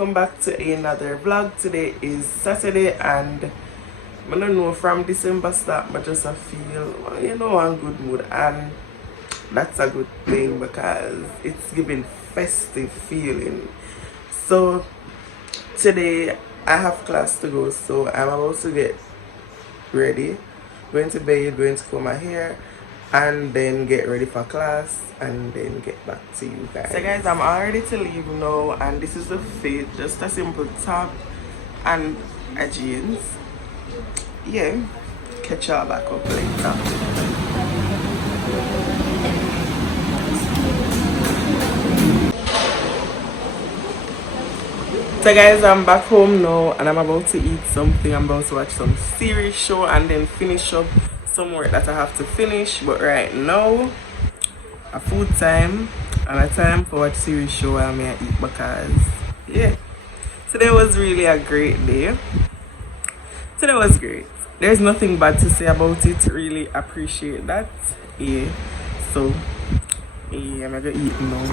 welcome back to another vlog. Today is Saturday and I don't know, from December start but just I feel, well, you know, I'm good mood, and that's a good thing because it's giving festive feeling. So today I have class to go, so I'm about to get ready, going to bed, going to comb my hair, and then get ready for class and then get back to you guys. So guys, I'm all ready to leave now, and this is the fit, just a simple top and a jeans. Yeah, catch y'all back up later. So guys, I'm back home now and I'm about to eat something. I'm about to watch some series show and then finish up some work that I have to finish. But right now, a food time and a time for watch series show while I eat, because yeah, today was really a great day. Today was great. There's nothing bad to say about it. Really appreciate that. Yeah. So yeah, I'm gonna eat now.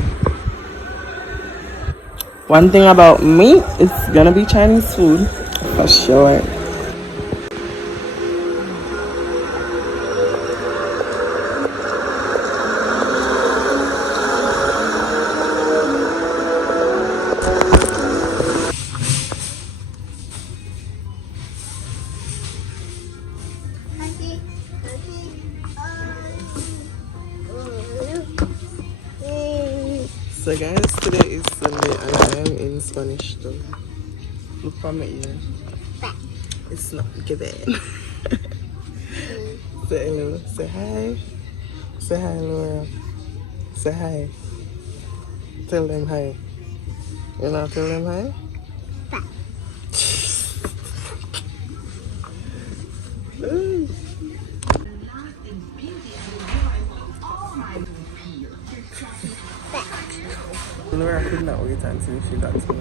One thing about me, it's gonna be Chinese food for sure. So guys, today is Sunday and I am in Spanish though. Look for my ear. It's not given. Say hello. Say hi. Say hi, Laura. Say hi. Tell them hi. You know, tell them hi? Laura could not wait until she got to me.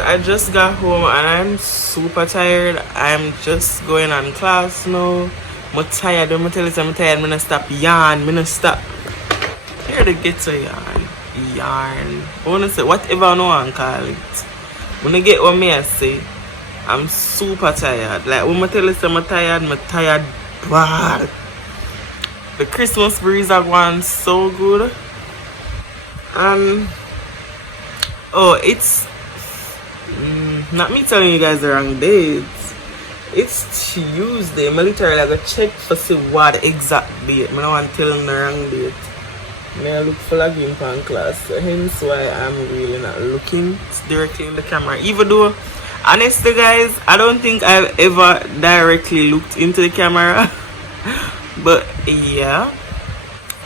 I just got home and I'm super tired. I'm just going on class now. I'm tired. I'm tell you I'm tired. I'm gonna stop yarn. I'm gonna stop. Here to get to yarn. Yarn. I wanna say whatever I know I call it. When I get what me I say, I'm super tired. Like when I tell you I'm tired bad. The Christmas breeze are going so good. And oh, it's not me telling you guys the wrong dates. It's Tuesday. I literally go check for see what exact date. I don't want to tell them the wrong date. I look for login pan class. So hence why I'm really not looking directly in the camera. Even though, honestly guys, I don't think I've ever directly looked into the camera. But yeah,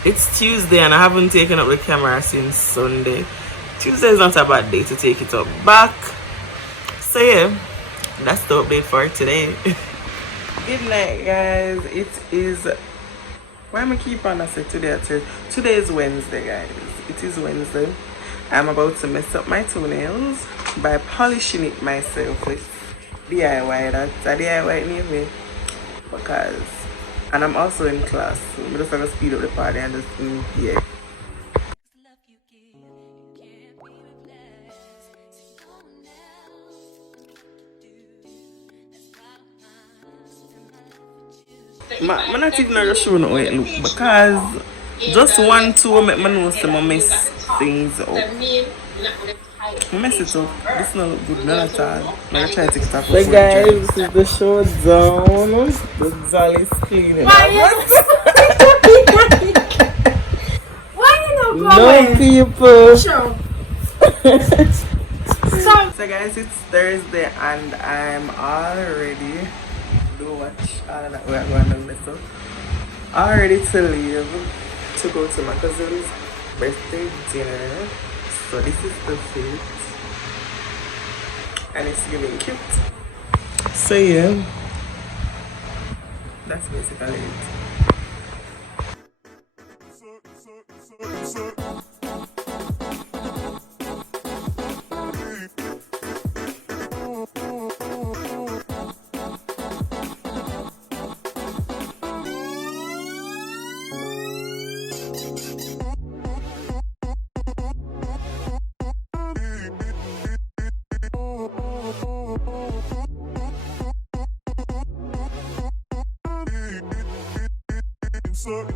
it's Tuesday and I haven't taken up the camera since Sunday. Tuesday is not a bad day to take it up back. So yeah, that's the update for today. Good night guys. It is, why am I keep on I say today? Today is Wednesday guys. It is Wednesday. I'm about to mess up my toenails by polishing it myself with DIY. That's a DIY anyway. Because, and I'm also in class, so I'm just gonna speed up the party and just yeah. I'm not even gonna show no way it look, because just one two make my nose to mess things up. Mess it up. This not look good, not at all. I'm gonna try to take it off. So guys, this is the showdown. The doll is cleaning. Why you not going? No people. Sure. So guys, it's Thursday and I'm all ready. Do watch all of that we're going on this up. All ready to leave to go to my cousin's birthday dinner. So this is the fit. And it's giving cute. So yeah, that's basically it. Turn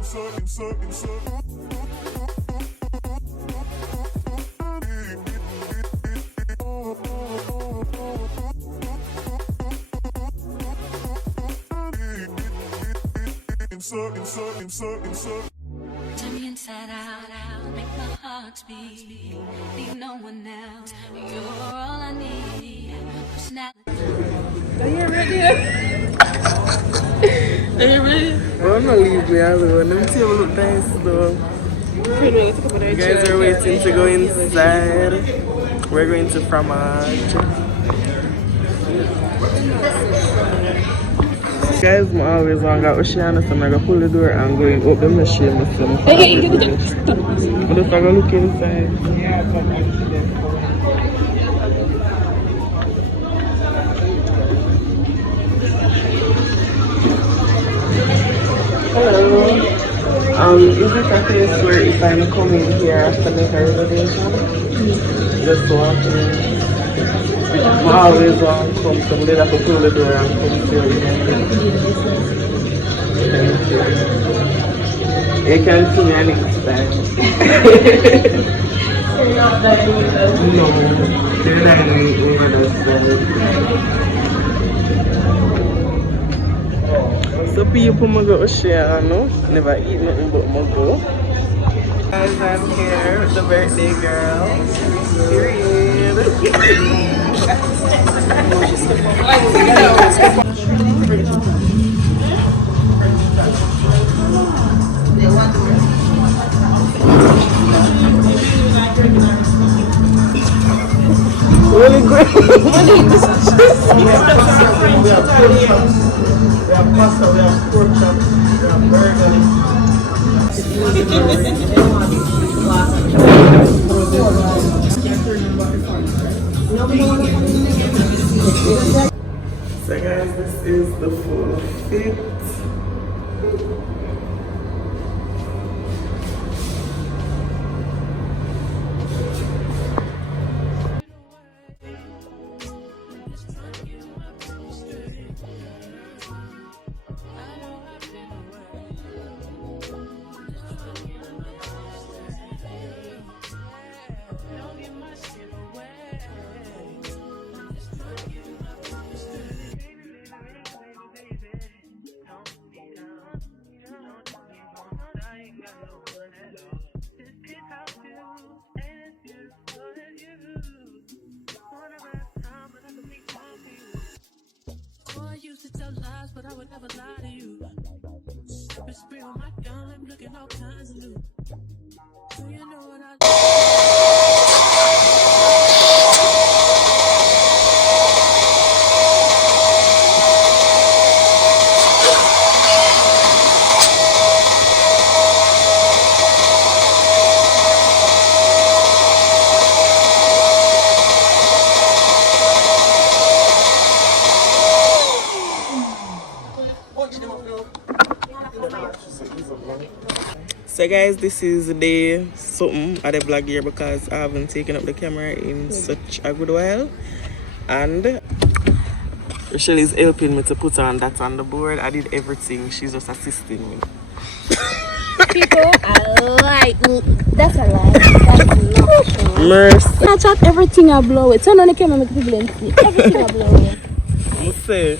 me inside out, make my heart beat. Need no one else. You're all I need. Personality. Are you ready? Are you ready? Well, I'm not leaving me alone. Let me see if it look nice though. You guys are waiting to go inside. We're going to fromage. Guys, I always want to go Oceana, so I'm going to pull the door and go and open the machine. Hey, get it. I'm just going to look inside. Hello. Is it a place where if I'm coming here after make a reservation? Just walk in. I always want to come, so I'm going to have to pull the door and come here. Thank you. You can see me next time. You're not dining with us? No, they're dining over that side. So people might go share, no? Never eat nothing but mango. Guys, I'm here with the birthday girl. Period. Really great. We have pasta, we have pork chop, we have burger. So guys, this is the full fit. But I would never lie to you. I've spray on my gun, I'm looking all kinds of new. Do you know what I So guys, this is day something at the vlog here because I haven't taken up the camera in such a good while, and Rochelle is helping me to put on that on the board. I did everything, she's just assisting me. People, I like that's a lie. That's not true. Mercy. I chat everything I blow it. Turn on the camera, make people see everything I blow it. You say.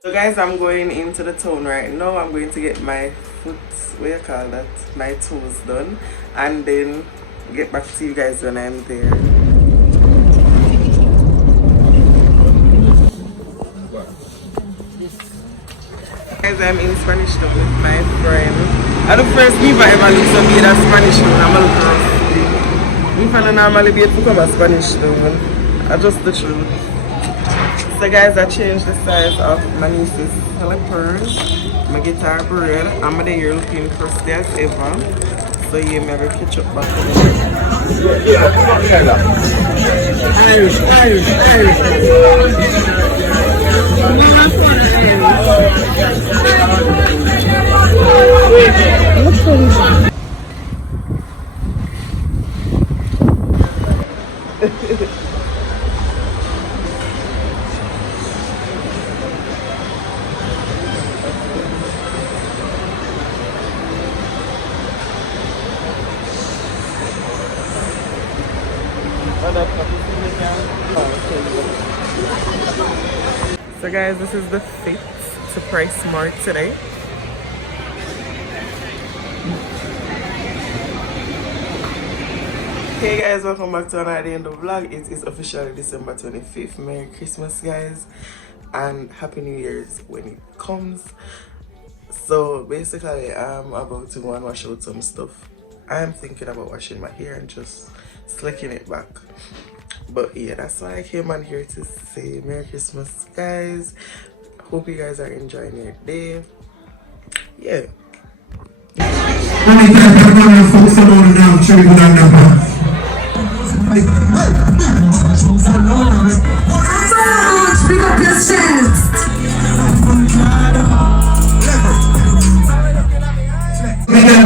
So guys, I'm going into the town right now. I'm going to get my foot, what do you call that, my toes done, and then get back to you guys when I'm there. guys, I'm in Spanish town with my friend. I the first beaver ever look so bad at Spanish town. I'm a look rusty. If I don't normally be able to come at Spanish town. I just the truth. So guys, I changed the size of my niece's slippers, my guitar braid. I'm there looking crusty as ever. So yeah, maybe catch up back on So guys, this is the fit to Price Smart today. Hey guys, welcome back to another day in the vlog. It is officially December 25th. Merry Christmas guys and Happy New Year's when it comes. So basically I'm about to go and wash out some stuff. I'm thinking about washing my hair and just slicking it back. But yeah, that's why I came on here to say Merry Christmas guys. Hope you guys are enjoying your day. Yeah. I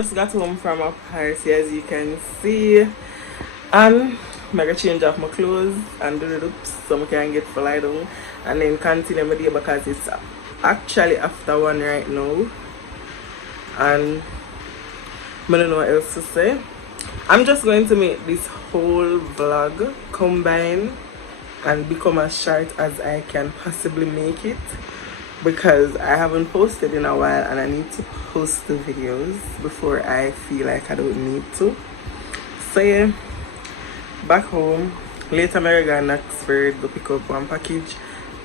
just got home from up Party as you can see, and I'm gonna change off my clothes and do the loops so I can get for lie down and then continue my day because it's actually after 1 right now and I don't know what else to say. I'm just going to make this whole vlog combine and become as short as I can possibly make it because I haven't posted in a while and I need to post the videos before I feel like I don't need to. So yeah, back home. Later I'm going to go to Oxford, go pick up one package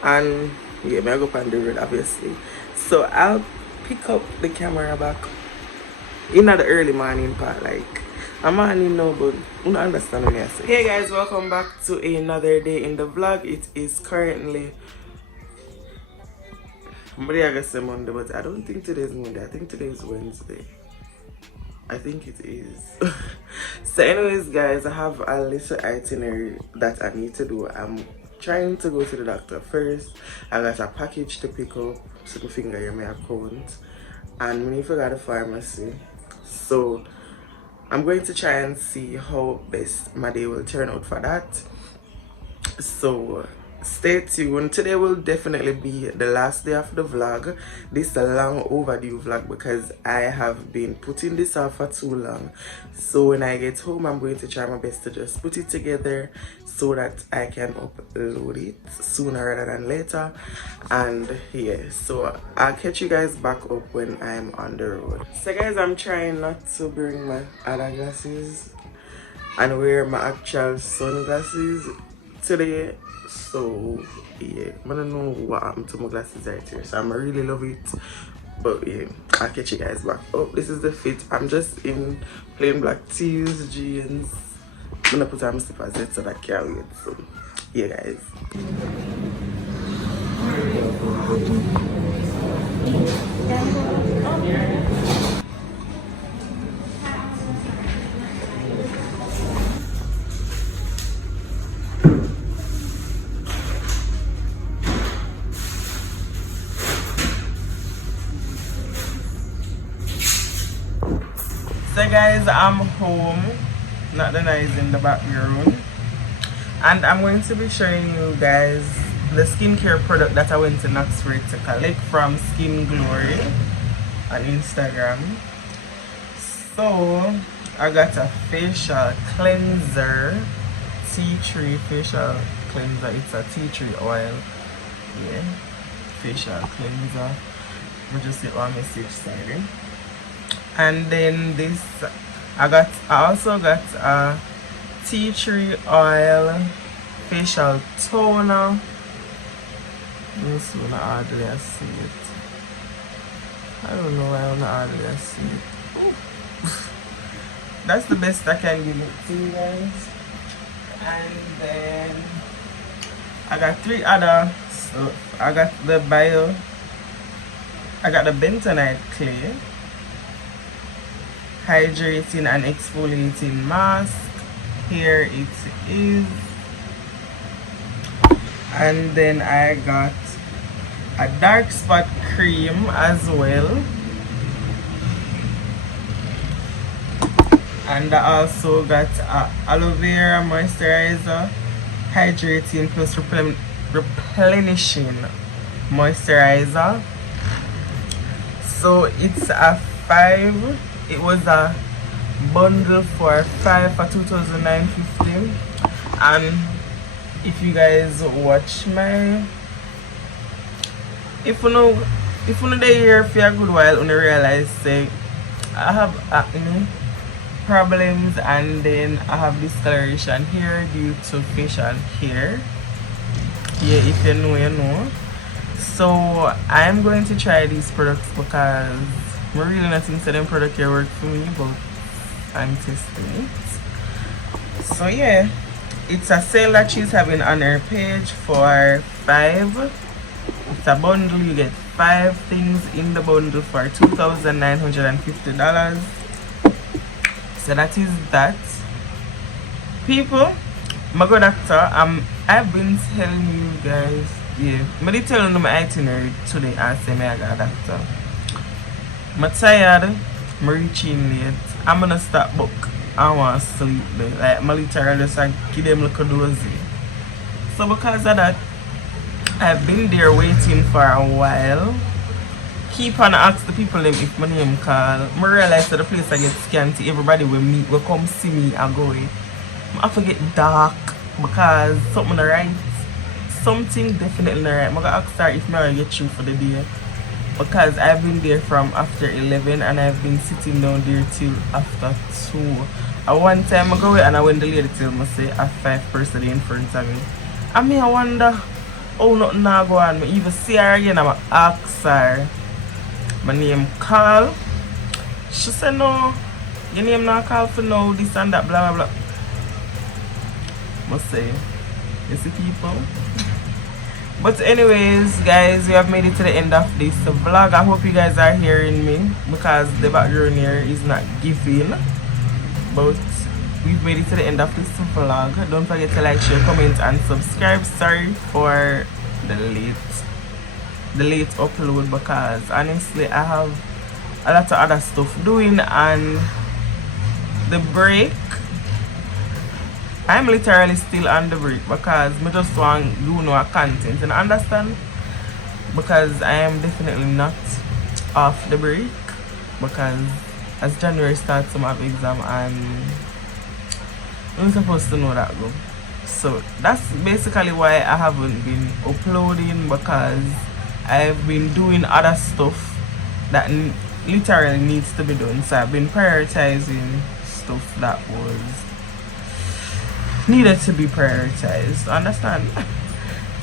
and yeah, I'm going to go up on the road obviously. So I'll pick up the camera back in the early morning part, like I'm morning now, but you don't understand what I say. Hey guys, welcome back to another day in the vlog. It is currently Monday, but I don't think today is Monday. I think today is Wednesday. I think it is. So anyways guys, I have a little itinerary that I need to do. I'm trying to go to the doctor first. I got a package to pick up, so I finger in my account, and we need to go to the pharmacy. So I'm going to try and see how best my day will turn out for that. So stay tuned. Today will definitely be the last day of the vlog. This is a long overdue vlog because I have been putting this off for too long. So when I get home, I'm going to try my best to just put it together so that I can upload it sooner rather than later. And yeah, so I'll catch you guys back up when I'm on the road. So guys, I'm trying not to bring my other glasses and wear my actual sunglasses today. So yeah, I don't know what happened to my glasses right here, so I really love it. But yeah, I'll catch you guys back. Oh, this is the fit. I'm just in plain black tees, jeans. I'm gonna put on my slippers yet so that I can't wait. So yeah guys. So guys, I'm home, not the noise in the background, and I'm going to be showing you guys the skincare product that I went to Oxford to collect from Skin Glory on Instagram. So I got a facial cleanser, tea tree facial cleanser. It's a tea tree oil, yeah, facial cleanser. I just get one message, sorry. And then this I also got a tea tree oil facial toner. This one I see it. I don't know why I'm not order that sweet. That's the best I can give it to you guys. And then I got 3 other stuff. I got the bentonite clay, hydrating and exfoliating mask. Here it is. And then I got a dark spot cream as well. And I also got a aloe vera moisturizer, hydrating plus replenishing moisturizer. So it's a 5. It was a bundle for 5 for 2,950. And if you guys watch my, if you know the year for a good while, you realize say I have acne problems, and then I have discoloration here due to facial hair. Yeah, if you know, you know. So I'm going to try these products because I really not think that them product here work for me, but I'm testing it. So yeah, it's a sale that she's having on her page for 5. It's a bundle. You get 5 things in the bundle for $2,950. So that is that. People, my good doctor, I've been telling you guys, yeah, I did tell you my itinerary today and say I got a doctor. I'm tired, I'm reaching late. I'm gonna stop book. I want to sleep there. Like my literally just like give them like a dozy. So because of that, I've been there waiting for a while. Keep on ask the people them if my name call. I realize that the place I get scanty, everybody will meet, will come see me and go away. I forget dark because something alright. Something definitely alright. I'm gonna ask her if I get through for the day. Because I've been there from after 11 and I've been sitting down there till after 2. At one time I go away and I went the lady till me say a 5 person in front of me. I mean I wonder oh nothing now go on. I even see her again and I ask her. My name call. She said no, your name not call for no, this and that, blah blah blah. Must say, you see people. But anyways, guys, we have made it to the end of this vlog. I hope you guys are hearing me because the background here is not giving. But we've made it to the end of this vlog. Don't forget to like, share, comment, and subscribe. Sorry for the late upload because honestly I have a lot of other stuff doing, and the break, I'm literally still on the break because I just want to do no content, and understand, because I am definitely not off the break because as January starts some of exam and I'm supposed to know that go. So that's basically why I haven't been uploading, because I've been doing other stuff that literally needs to be done. So I've been prioritizing stuff that was needed to be prioritized. Understand?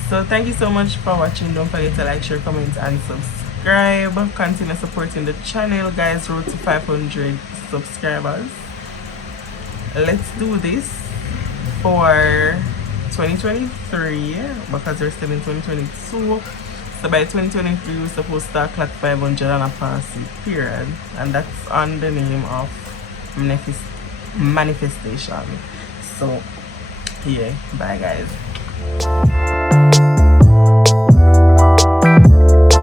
So thank you so much for watching. Don't forget to like, share, comment, and subscribe. Continue supporting the channel, guys. Road to 500 subscribers. Let's do this for 2023 because we're still in 2022. So by 2023 we're supposed to clock 500 and a pass it, period. And that's on the name of manifestation. So yeah, bye guys.